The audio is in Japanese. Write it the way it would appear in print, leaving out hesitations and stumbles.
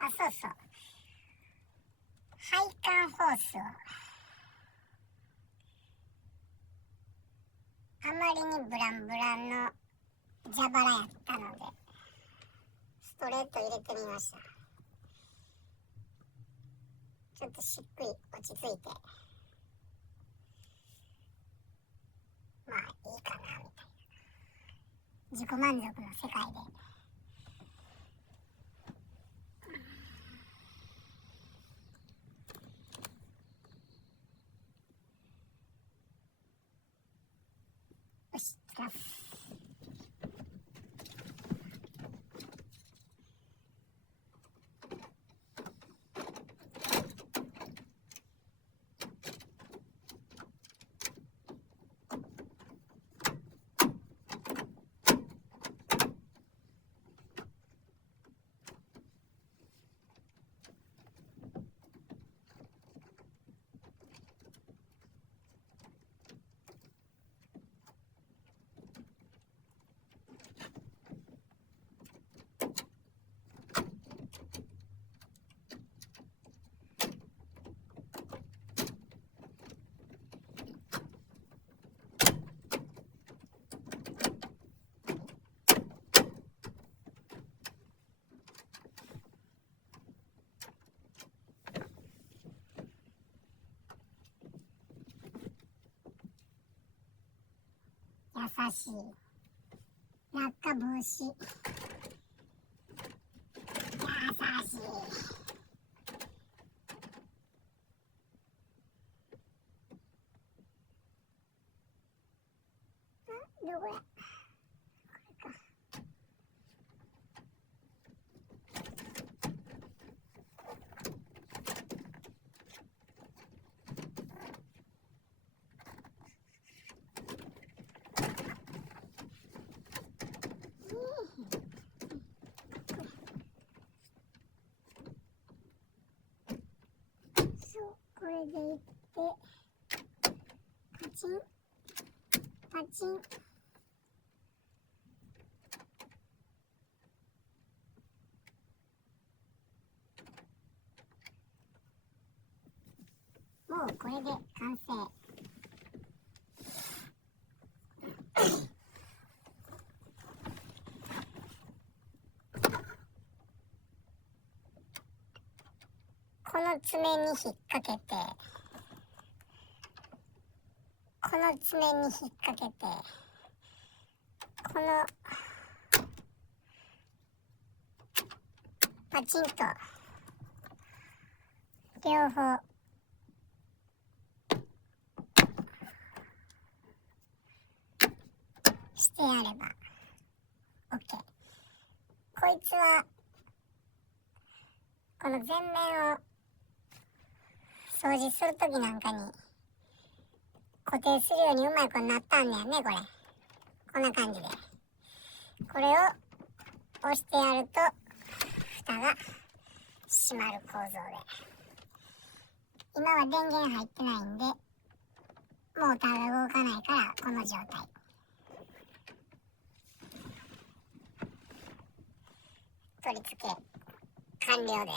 そうそう。配管ホースをあまりにブランブランの蛇腹やったので、ストレート入れてみました。ちょっとしっくり落ち着いて、まあいいかなみたいな、自己満足の世界でよし、つけます。優しい落下防止、優しい。どこや、これでいってパチンパチン、もうこれで完成。この爪に引っ掛けて、この爪に引っ掛けて、このパチンと両方してやれば OK。 こいつはこの前面を掃除するときなんかに固定するようにうまいことなったんだよね。これこんな感じで、これを押してやると蓋が閉まる構造で、今は電源入ってないんでモーターが動かないからこの状態。取り付け完了で